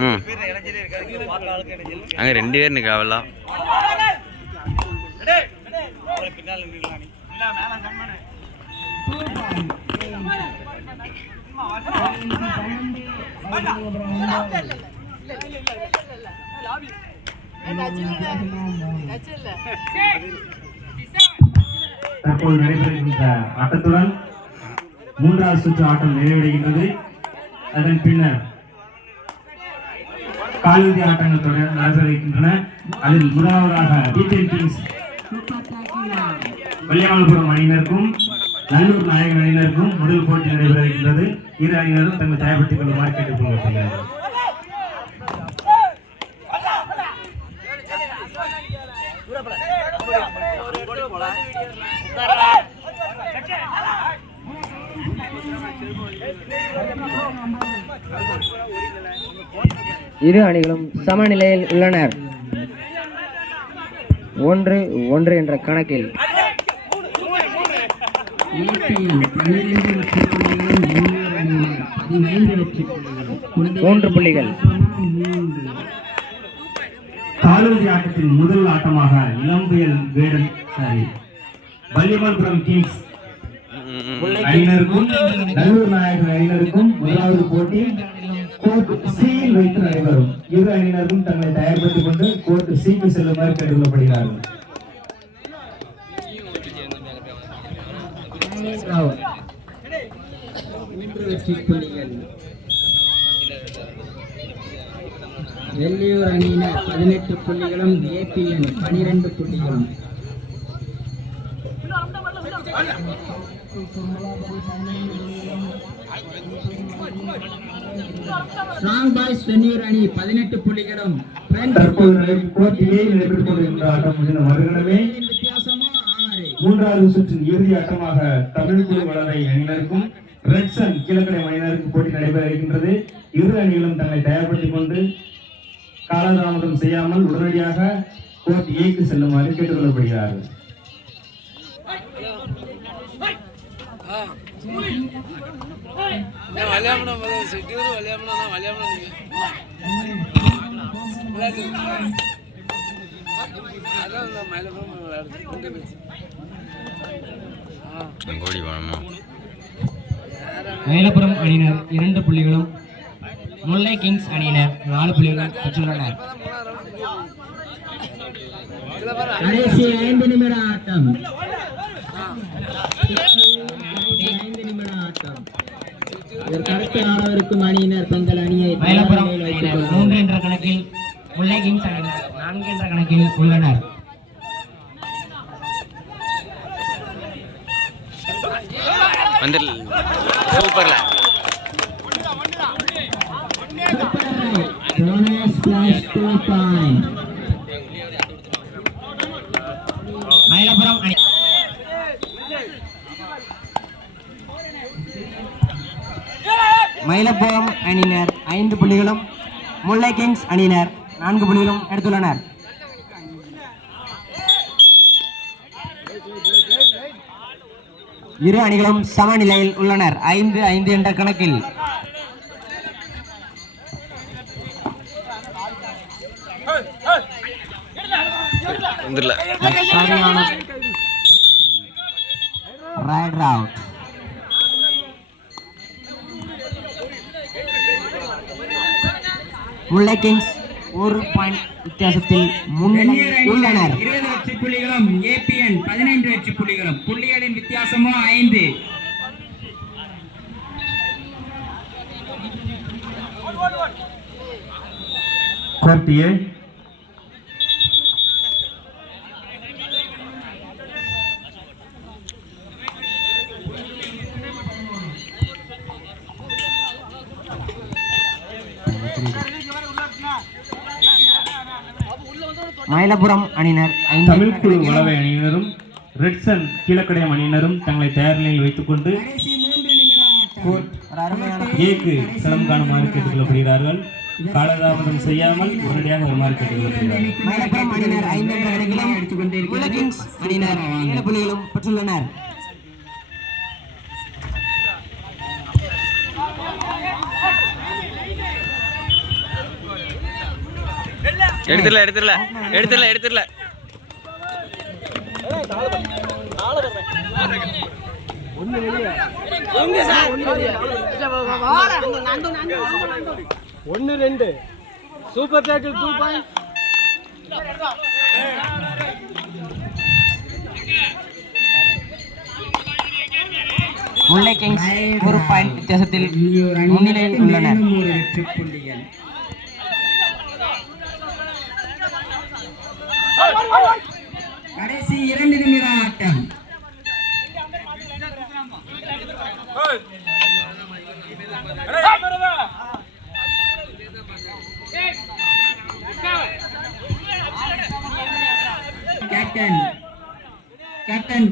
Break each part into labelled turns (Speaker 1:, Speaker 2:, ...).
Speaker 1: ம். அங்கே ரெண்டு பேர் நிற்காவல்லா
Speaker 2: தற்போது நடைபெறுகின்ற ஆட்டத்துடன் மூன்றாவது சுற்று ஆட்டம் நிறைவடைகின்றது. அதன் பின்னர் காலிறுதி ஆட்டங்கள் தொடர் நடைபெறுகின்றன அதில் முதலாவதாக வீட்டென் கிங்ஸ் வெள்ளியமலபுரம் அணியினருக்கும் நல்லூர் நாயகன் அணியினருக்கும் முதல் போட்டி நடைபெறுகின்றது இரு அணியினரும் தங்கள் தயார்படுத்திக் கொள்ளுமாறு கேட்டுக்கொள்ளப்படுகிறது Thank you.
Speaker 3: இரு அணிகளும் சமநிலையில் உள்ளனர். ஒன்று ஒன்று என்ற கணக்கில். மூன்று புள்ளிகள்.
Speaker 2: காலிறுதி ஆட்டத்தின் முதல் ஆட்டமாக இளம்புயல் வேடன் சாரி. கிங்ஸ். அணியினருக்கும் நல்லூர் நாயகர் அணியினருக்கும் முதலாவது போட்டி. கோர்ட் சியில் வைத்து நடைபெறும். இரு அணியினரும் தங்களை தயார்படுத்திக் கொண்டு கோர்ட் சிக்கு செல்லுமாறு கேட்டுக்கொள்ளப்படுகிறார்கள்
Speaker 4: வெள்ளியூர் அணியினர் பதினெட்டு புள்ளிகளும் ஏபிஎன் பனிரெண்டு புள்ளிகளும். ஸ்ட்ராங் பாய்ஸ் வெள்ளியூர் அணி பதினெட்டு புள்ளிகளும்
Speaker 2: தற்போது போட்டியை நடைபெற்றுக் கொண்டிருக்கின்ற ஆட்டம் முடிந்த மறுகணமே மூன்றாவது சுற்றின் இறுதி ஆட்டமாக தமிழ்குடி வளரை அணியினருக்கும் ரெட்சன் கிழக்கடை அணியினருக்கும் போட்டி நடைபெற இருக்கின்றது. இரு அணிகளும் தங்களை தயார்படுத்திக் கொண்டு காலதாமதம் செய்யாமல் உடனடியாக கோர்ட் ஏக்கு செல்லுமாறு கேட்டுக்கொள்ளப்படுகிறார்கள்.
Speaker 5: வலியாமனா முதல்ல வலியாமனா வலியாமனா அதான் மயிலபுரம்
Speaker 3: அணியினர் இரண்டு புள்ளிகளும் முல்லை கிங்ஸ் அணியினர் நாலு புள்ளிகளும் பெற்றுள்ளனர்.
Speaker 4: கடைசி ஐந்து நிமிட ஆட்டம். அடுத்து ஆடவிருக்கும் அணியினர் தங்கள் அணியை.
Speaker 3: மூன்று என்ற கணக்கில் முல்லை கிங்ஸ் அணியினர் நான்கு என்ற கணக்கில் உள்ளனர் முல்லை கிங்ஸ் அணியினர். நான்கு புள்ளிகளும் எடுத்துள்ளனர். இரு அணிகளும் சமநிலையில் உள்ளனர். ஐந்து ஐந்து என்ற கணக்கில்.
Speaker 1: வந்துடல.
Speaker 3: சரியான கிங்ஸ் ஒரு பாயிண்ட் வித்தியாசத்தில் உள்ளனர்.
Speaker 4: இருபது வெற்றி புள்ளிகளும் ஏபிஎன் பதினைந்து வெற்றி புள்ளிகளும். புள்ளிகளின் வித்தியாசமோ ஐந்து.
Speaker 2: கோர்ட்
Speaker 3: மயிலபுரம் அணியினர்
Speaker 2: தமிழ்குழு வளவை அணியினரும் ரெட்சன் கீழக்கடை அணியினரும் தங்களை தயார் நிலையில் வைத்துக் கொண்டு ஏக்கு களம் காணுமாறு கேட்டுக்கொள்ளப்படுகிறார்கள் காலதாமதம் செய்யாமல் உடனடியாக வருமாறு கேட்டுக்கொள்ளப்படுகிறார்கள்
Speaker 3: மயிலபுரம் அணியினர் ஐந்து முல்லை கிங்ஸ் அணியினர் புள்ளிகளும் பெற்றுள்ளனர்.
Speaker 1: எடுத்துடல எடுத்துடல எடுத்துடல எடுத்துடல.
Speaker 5: ஒன்று ரெண்டு. Super tackle two point
Speaker 3: Mullai kings ஒரு பாயிண்ட் வித்தியாசத்தில் முன்னிலையில் உள்ளனர்.
Speaker 4: கடைசி இரண்டு நிமிட ஆட்டம் கேப்டன் கேப்டன்.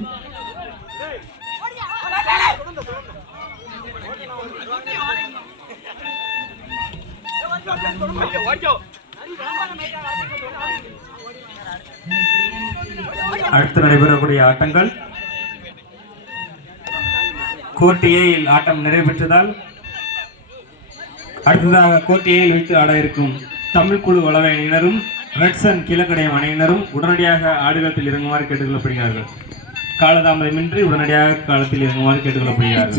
Speaker 2: அடுத்து நடைபெறக்கூடிய ஆட்டங்கள். கோர்ட் ஏயில் ஆட்டம் நிறைவு பெற்றதால் அடுத்ததாக கோர்ட் ஏயில் வைத்து ஆட இருக்கும் தமிழ் குழு வளவை அணியினரும் ரெட்சன் கிழக்கடையம் அணியினரும் உடனடியாக ஆடுகளத்தில் இறங்குமாறு கேட்டுக்கொள்ளப்படுகிறார்கள். காலதாமதமின்றி உடனடியாக காலத்தில் இறங்குமாறு கேட்டுக்கொள்ளப்படுகிறார்கள்.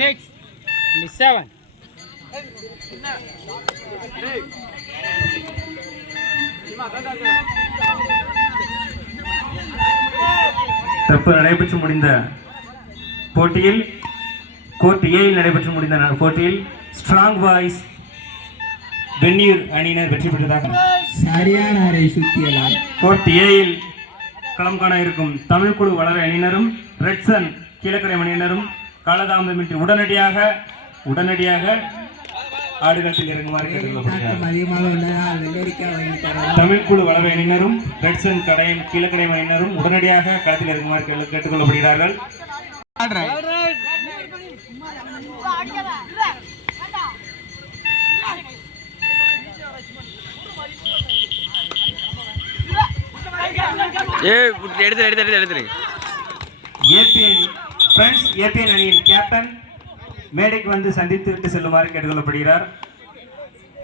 Speaker 5: சிக்ஸ் செவன்
Speaker 2: தற்போது நடைபெற்று முடிந்த போட்டியில் கோர்ட் ஏயில் நடைபெற்று முடிந்த போட்டியில் ஸ்ட்ராங் பாய்ஸ் வெந்நீர் அணியினர் வெற்றி பெற்றதாக
Speaker 4: சரியான அறை சுத்தியலாம்
Speaker 2: கோர்ட் ஏயில் களம் காண இருக்கும் தமிழ் குழு வளர அணியினரும் ரெட்சன் கீழக்கரை அணியினரும் காலதாமதமின்றி உடனடியாக உடனடியாக ஆடுகளத்தில் இறங்குமாறு தமிழ் குழு வளர அணியினரும் ரெட்சன் கடையின் கீழக்கரை அணியினரும் உடனடியாக களத்தில் இறங்குமாறு கேட்டு- கேட்டுக்கொள்ளப்படுகிறார்கள்.
Speaker 1: ஏ எடுத்துரு எடுத்துரு எடுத்துரு
Speaker 2: ஏபிஎன் ஃப்ரெண்ட்ஸ் ஏபிஎன் அணியின் கேப்டன் மேடைக்கு வந்து சந்தித்து விட்டு செல்லுமாறு கேட்டுக்கொள்ளப்படுகிறார்.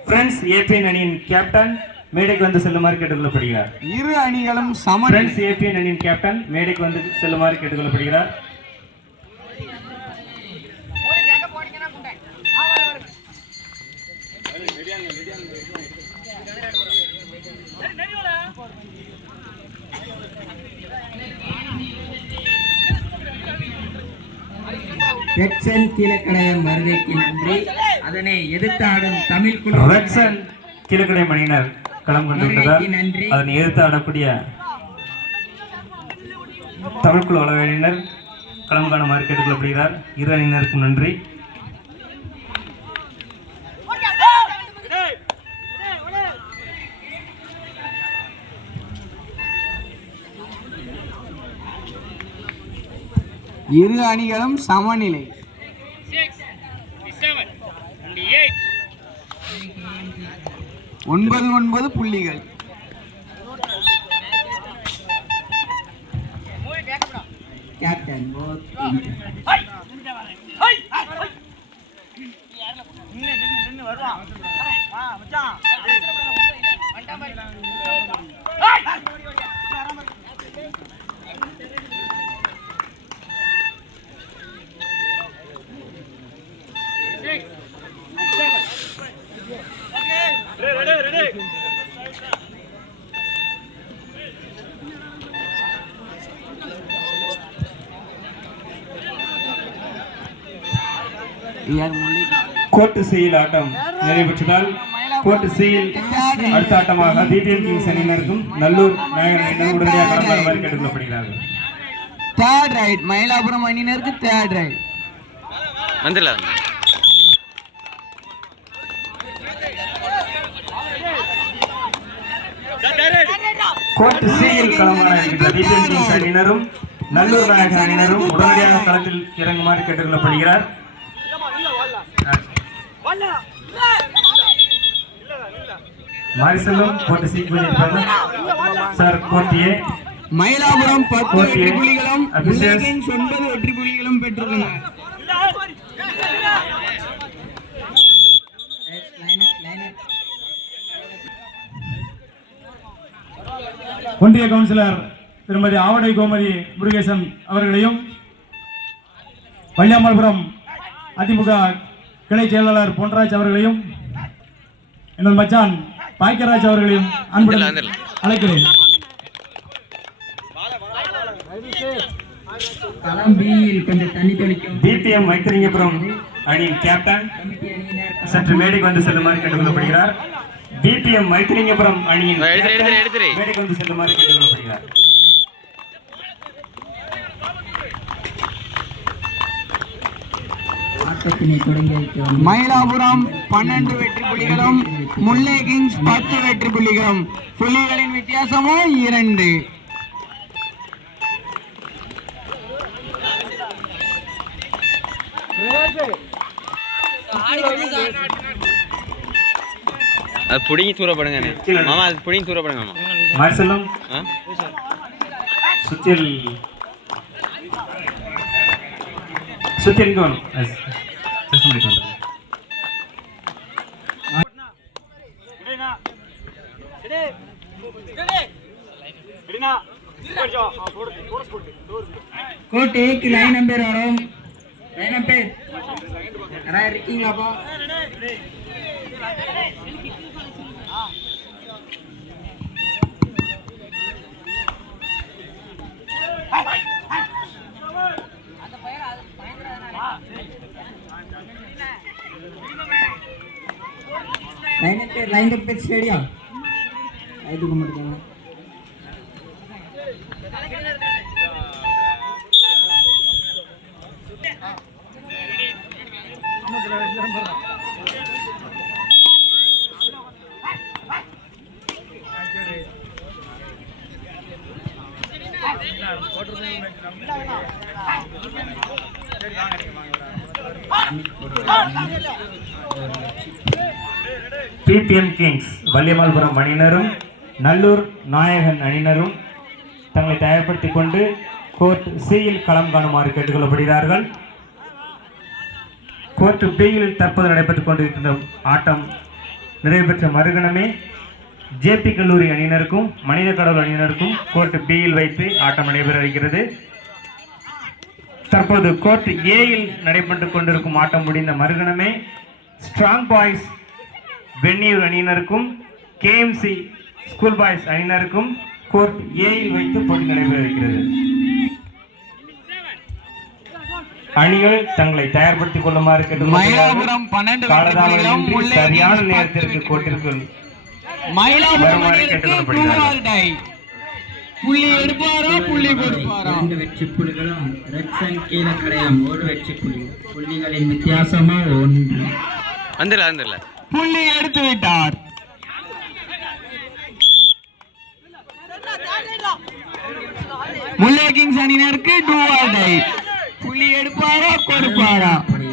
Speaker 2: ஃப்ரெண்ட்ஸ் ஏபிஎன் அணியின் கேப்டன் மேடைக்கு வந்து செல்லுமாறு கேட்டுக்கொள்ளப்படுகிறார்.
Speaker 4: இரு அணிகளும் சம
Speaker 2: ஃப்ரெண்ட்ஸ் ஏபிஎன் அணியின் கேப்டன் மேடைக்கு வந்து செல்லுமாறு கேட்டுக்கொள்ளப்படுகிறார்.
Speaker 4: ரெட்சன் கீழக்கடையம் வருகைக்கு நன்றி. அதனை எதிர்த்தாடும் தமிழ் குழு
Speaker 2: ரெட்சன் கீழக்கடை மணியினர் களம்
Speaker 4: நன்றி.
Speaker 2: அதனை எதிர்த்து ஆடக்கூடிய தமிழ் குழு அளவினர் களம் காணுமாறு கேட்டுக்கொள்ளப்படுகிறார் இரு அணியினருக்கும் நன்றி.
Speaker 4: இரு அணிகளும் சமநிலை. ஒன்பது ஒன்பது புள்ளிகள் கேப்டன்
Speaker 2: கோட்டு சியில் ஆட்டம் நிறைவேற்றதால் கோட்டு சியில் அடுத்த ஆட்டமாக பிபிஎம் கிங்ஸ் அணியினருக்கும் நல்லூர் நாயகர் அணியினர் உடனடியாக களம் காணுமாறு கேட்டுக்கொள்ளப்படுகிறார்கள்.
Speaker 4: தேர்ட் ரைட் மயிலாபுரம் அணியினருக்கு தேர்ட் ரைட்
Speaker 1: வந்துடல
Speaker 2: கோட்டு சியில் களம் காண இருக்கின்ற பிபிஎம் கிங்ஸ் அணியினரும் நல்லூர் நாயகர் அணியினரும் உடனடியாக களத்தில் இறங்குமாறு கேட்டுக்கொள்ளப்படுகிறார். மாரிசெல்வம் கோட்டை சி பூஜை சார் கோட்டியே
Speaker 6: மயிலாபுரம் பத்து
Speaker 2: கோட்டியே
Speaker 6: வெற்றி புலிகளும் ஒன்பது வெற்றி புலிகளும் பெற்றுள்ளனர்.
Speaker 2: ஒன்றிய கவுன்சிலர் திருமதி ஆவடை கோமதி முருகேசன் அவர்களையும் வள்ளியம்மாள்புரம் அதிமுக கிளை செயலாளர் பொன்ராஜ் அவர்களையும் எனது மச்சான் பாக்கியராஜ் அவர்களையும் அன்புடன். அழைக்கிறேன் டிபிஎம் வைத்திரிங்கபுரம் அணியின் கேப்டன் சற்று மேடைக்கு வந்து செல்லுமாறு கேட்டுக்கொள்ளப்படுகிறார் டிபிஎம் வைத்திலிங்கபுரம் அணியின். மேடைக்கு வந்து செல்லுமாறு கேட்டுக்கொள்ளப்படுகிறார்
Speaker 6: மயிலாபுரம் பன்னெண்டு வெற்றி புலிகளும் முல்லை கிங்ஸ் பத்து வெற்றி புலிகளும் புலிகளின் வித்தியாசமோ இரண்டு.
Speaker 1: அது பிடிங்கி தூரப்படுங்க மாமா அது பிடிங்கி தூரப்படுங்க மாமா.
Speaker 2: மார்செல்லம்
Speaker 1: ஆ?
Speaker 2: சுத்தில் சுத்தில் இங்க வரணும்
Speaker 4: கோட் ஏக்கு லைன் நம்பர் வரும் லைன் நம்பர் யாராவது இருக்கீங்களாப்பா லைன் நம்பர் ஸ்டேடியம் ஐதுக்கு மட்டும்
Speaker 2: டிபிஎம் கிங்ஸ் வள்ளியமால்புரம் அணியினரும் நல்லூர் நாயகன் அணியினரும் தங்களை தயார்படுத்திக் கொண்டு கோர்ட் சியில் களம் காணுமாறு கேட்டுக்கொள்ளப்படுகிறார்கள். கோர்ட் பியில் தற்போது நடைபெற்றுக் கொண்டிருக்கின்ற ஆட்டம் நிறைவு பெற்ற மறுகணமே ஜேபி கல்லூரி அணியினருக்கும் மனித கடவுள் அணியினருக்கும் கோர்ட் பியில் வைத்து ஆட்டம் நடைபெற இருக்கிறது. தற்போது கோர்ட் ஏயில் நடைபெற்றுக் கொண்டிருக்கும் ஆட்டம் முடிந்த மறுகணமே ஸ்ட்ராங் பாய்ஸ் வெந்நீர் அணியினருக்கும் கேஎம்சி ஸ்கூல் பாய்ஸ் அணியினருக்கும் கோர்ட் ஏயில் வைத்து போட்டி நடைபெற இருக்கிறது அணிகள் தங்களை தயார்படுத்திக் கொள்ளுமாறு
Speaker 6: மயிலாபுரம் பன்னெண்டு
Speaker 2: சரியான நேரத்திற்கு கோட்டிற்கு
Speaker 6: மயிலாபுரம். புள்ளி எடுப்பாரா புள்ளி கொடுப்பாரா?
Speaker 4: இரண்டு வெற்றி புலிகளும் ரெட்சன் கீழக்கடையம் ஒரு வெற்றி புலி புள்ளிகளின் வித்தியாசமோ ஒன்று.
Speaker 1: வந்துடல வந்துடல
Speaker 6: புள்ளி எடுத்து விட்டார். முல்லை கிங்ஸ் அணியினருக்கு டூ ஆல் புள்ளி எடுப்பாரா கொடுப்பாரா?
Speaker 4: அப்படி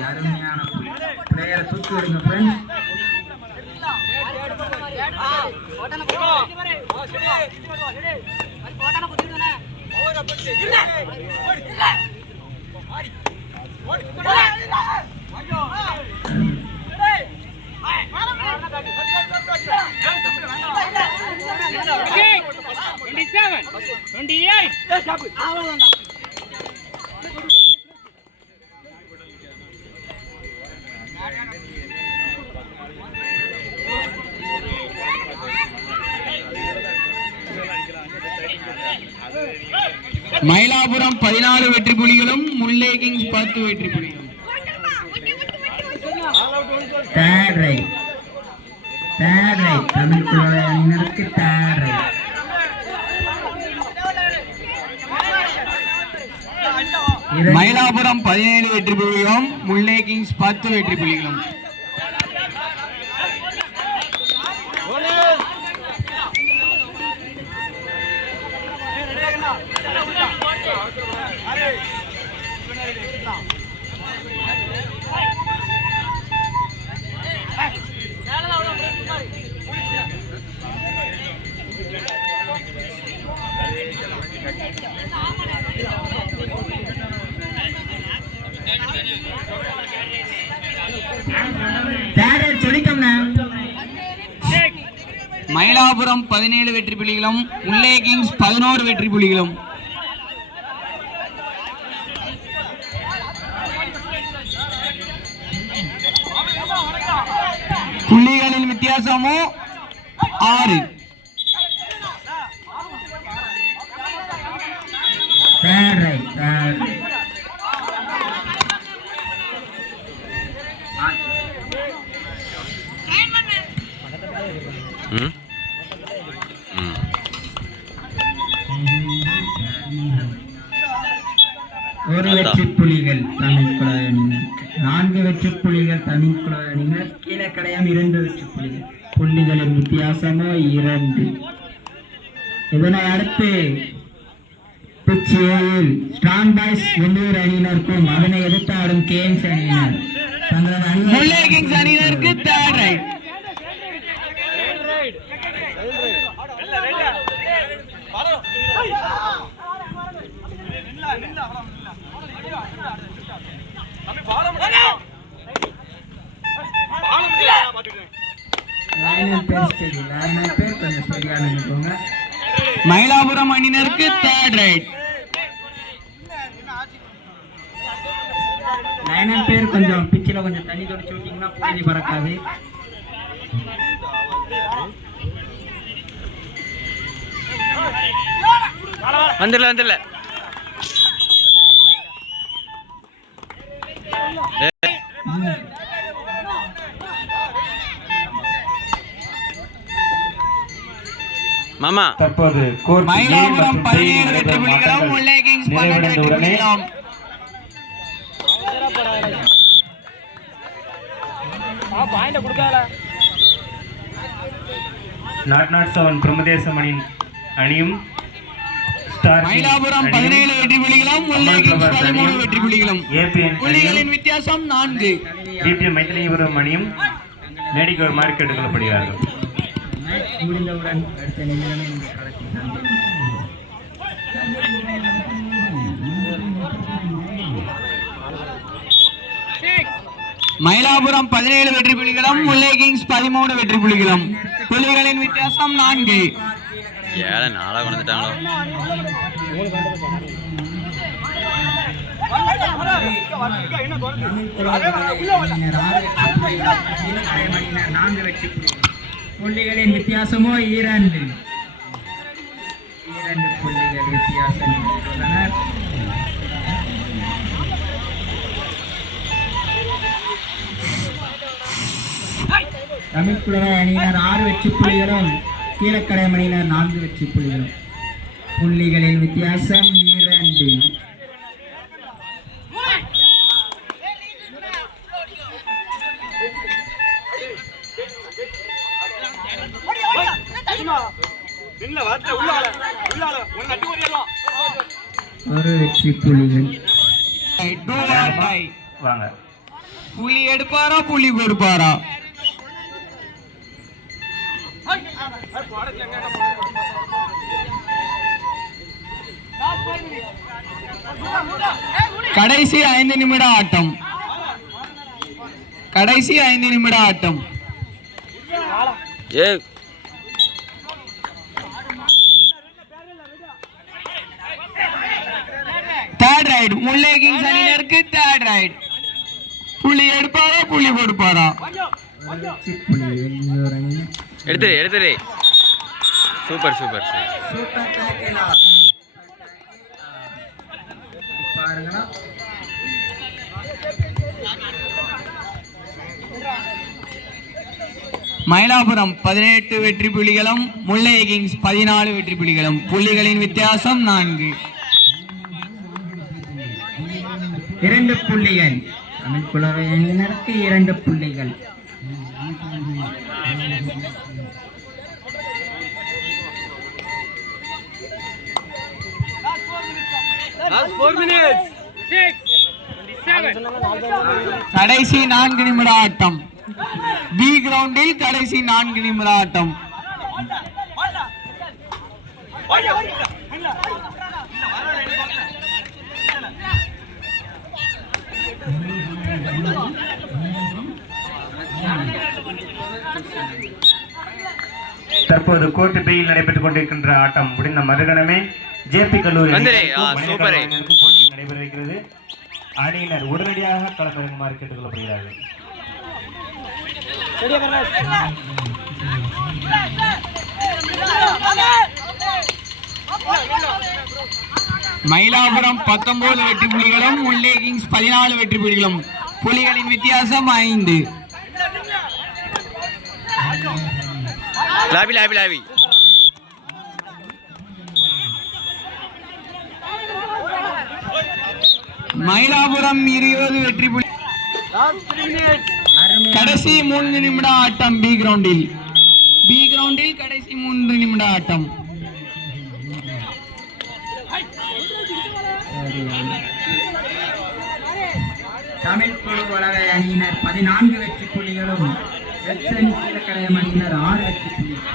Speaker 6: மயிலாபுரம் பதினாலு வெற்றி புலிகளும் முல்லை கிங்ஸ் பத்து வெற்றி புலிகளும்.
Speaker 4: Third raid third raid Tamil குழந்தை அணியினருக்கு
Speaker 6: மயிலாபுரம் பதினேழு வெற்றி புள்ளிகளும் முல்லை கிங்ஸ் பத்து வெற்றி
Speaker 4: புள்ளிகளும்
Speaker 6: மயிலாபுரம் பதினேழு வெற்றி புள்ளிகளும் முல்லை கிங்ஸ் பதினோரு வெற்றி புள்ளிகளும் புள்ளிகளின் வித்தியாசமோ ஆறு.
Speaker 4: இதனை அடுத்து பிச் ஏழில் ஸ்ட்ராங் பாய்ஸ் உள்ளூர் அணியினருக்கும் அதனை எதிர்த்து ஆடும் கேம்ஸ் அணியினர். தங்களது
Speaker 6: அணியினருக்கு third raid
Speaker 4: liner pair steady liner pair கொஞ்சம் சரியா நினைக்கோங்க
Speaker 6: மயிலாபுரம் அணியினருக்கு தேர்ட் ரைட்
Speaker 4: லைனர் பேர் கொஞ்சம் பிச்சில் கொஞ்சம் தண்ணி தொடிச்சு விட்டீங்கன்னா பறக்காது.
Speaker 1: வந்துடல வந்துடல. மாமா.
Speaker 2: தற்போது
Speaker 6: மயிலாபுரம் பதினேழு வெற்றி புள்ளிகளும் முல்லை கிங்ஸ் பன்னெண்டு வெற்றி புள்ளிகளும்
Speaker 2: நாட் நாட் செவன் பிரமதேசம் அணியின் அணியும்
Speaker 6: மயிலாபுரம் பதினேழு வெற்றி புள்ளிகளும் முல்லை கிங்ஸ் பதிமூணு வெற்றி புள்ளிகளும்
Speaker 2: ஏபிஎன்
Speaker 6: புள்ளிகளின் வித்தியாசம் நான்கு.
Speaker 2: டிடிஎம் மைத்திலிபுரம் அணியும் மேடிக்கு ஒரு மார்க் எடுக்கப்படுகிறார்கள்
Speaker 4: முடிந்தவுடன் அடுத்த நிமிடமே இந்த களத்தில்.
Speaker 6: மயிலாபுரம் பதினேழு வெற்றி புள்ளிகளும் முல்லை கிங்ஸ் பதிமூணு வெற்றி புள்ளிகளும் புள்ளிகளின் வித்தியாசம் நான்கு
Speaker 1: ஏழை நாளாக கொண்டுட்டாங்களோ
Speaker 4: நான்கு வெற்றி புள்ளிகள். புள்ளிகளின் வித்தியாசமோ இரண்டு இரண்டு புள்ளிகள் வித்தியாசம் உள்ளனர் தமிழ் குழந்தை அணியினர் ஆறு வெற்றி புள்ளிகளும் கீழக்கடை அணியினர் நான்கு வெற்றி புள்ளிகளும். புள்ளிகளின் வித்தியாசம் இரண்டு ஒரு வெற்றி.
Speaker 2: வாங்க.
Speaker 6: புள்ளி எடுப்பாரா புள்ளி கொடுப்பாரா? கடைசி ஐந்து நிமிட ஆட்டம். கடைசி ஐந்து நிமிட ஆட்டம்.
Speaker 1: ஏ
Speaker 6: தேர்ட் ரைட் அணியினருக்கு தேர்ட் ரைட் புள்ளி எடுப்பாரா புள்ளி கொடுப்பாரா?
Speaker 4: அணியினர்
Speaker 1: எடுத்துரு. சூப்பர் சூப்பர்
Speaker 6: மயிலாபுரம் பதினெட்டு வெற்றி புள்ளிகளும் முல்லை கிங்ஸ் பதினாலு வெற்றி புள்ளிகளும் புள்ளிகளின் வித்தியாசம் நான்கு.
Speaker 4: இரண்டு புள்ளிகள். அணியினருக்கு இரண்டு புள்ளிகள்.
Speaker 6: கடைசி நான்கு நிமிட ஆட்டம். பி கிரவுண்டில் கடைசி நான்கு நிமிட ஆட்டம்.
Speaker 2: தற்போது கோர்ட் பியில் நடைபெற்றுக் கொண்டிருக்கின்ற ஆட்டம் முடிந்த மறுகணமே ஜேபி கல்லூரி நடைபெற இருக்கிறது அணியினர் உடனடியாக களமிறங்குமாறு கேட்டுக்கொள்ளப்படுகிறார்கள்.
Speaker 6: மயிலாபுரம் பத்தொன்பது வெற்றி புள்ளிகளும் முல்லை கிங்ஸ் பதினாலு வெற்றி புள்ளிகளும். புலிகளின் வித்தியாசம் ஐந்து.
Speaker 1: Lobby lobby lobby.
Speaker 6: மயிலாபுரம் இருபது வெற்றி புள்ளி கடைசி மூன்று நிமிட ஆட்டம் பி கிரவுண்டில் பி கிரவுண்டில் கடைசி மூன்று நிமிட ஆட்டம்.
Speaker 4: தமிழ் குழு வளவை அணியினர் பதினான்கு வெற்றி புள்ளிகளும் எச்சன் கீழக்கரையம் அணியினர் ஆறு வெற்றி புள்ளிகள்.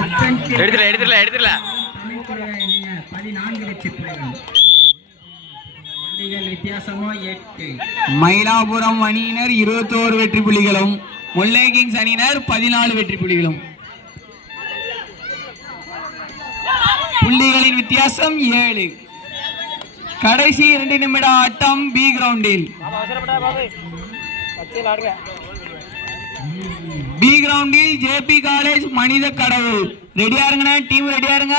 Speaker 4: எச்சன் கீழ-
Speaker 1: எடுத்துடல
Speaker 4: பதினான்கு வெற்றி வித்தியாசமோ எட்டு.
Speaker 6: மயிலாபுரம் அணியினர் இருபத்தோரு வெற்றி புள்ளிகளும் முல்லை கிங்ஸ் அணியினர் பதினாலு வெற்றி புள்ளிகளும் புள்ளிகளின் வித்தியாசம் ஏழு. கடைசி இரண்டு நிமிட ஆட்டம் பி கிரவுண்டில் பி கிரவுண்டில் ஜேபி காலேஜ் மனித கடவுள். ரெடியா இருங்க டீம் ரெடியா இருங்க.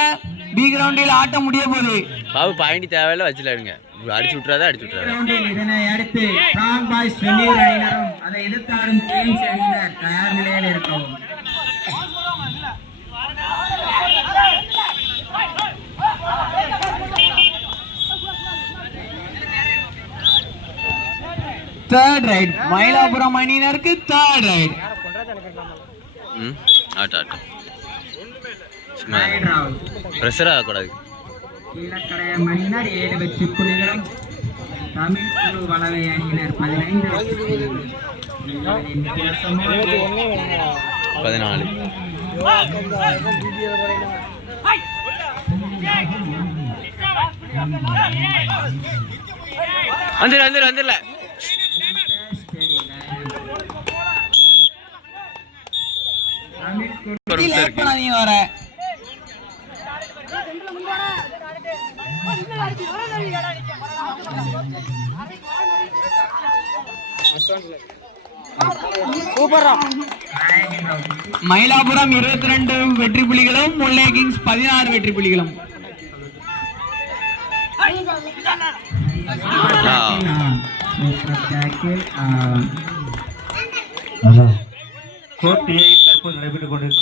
Speaker 6: பி கிரவுண்டில் ஆட்டம் முடிய போகுது.
Speaker 1: பாபு பாயிண்டி தேவையில்ல வச்சுலாடுங்க அடிச்சு விட்றாதா அடிச்சு விட்றாரு
Speaker 4: கிரவுண்டில் இதனை அடுத்து ஸ்ட்ராங் பாய்ஸ் வெந்நீர் அணியினரும் அதை எதிர்த்தாடும் கேம்ஸ் அணியினர் தயார் நிலையில் இருக்கவும்
Speaker 6: தேர்ட் ரைட் மயிலாபுரம் அணியினருக்கு தேர்ட் ரைட்
Speaker 1: ம் ஆட்டம் ஆட்டம். சும்மா. ப்ரெஷர் ஆகக்கூடாது.
Speaker 4: ஏழு வெற்றி தமிழ் குழு வளவை அணியினர். பதினைந்து
Speaker 1: பதினாலு. வந்துரு வந்துரு வந்துடல
Speaker 4: தமிழ் குழு
Speaker 6: வர. மயிலாபுரம் இருபத்தி ரெண்டு வெற்றி புள்ளிகளும் முல்லை கிங்ஸ் பதினாறு வெற்றி
Speaker 4: டேக்கிள்
Speaker 2: கோர்ட் தற்போது நடைபெற்றுக் கொண்டிருக்கின்ற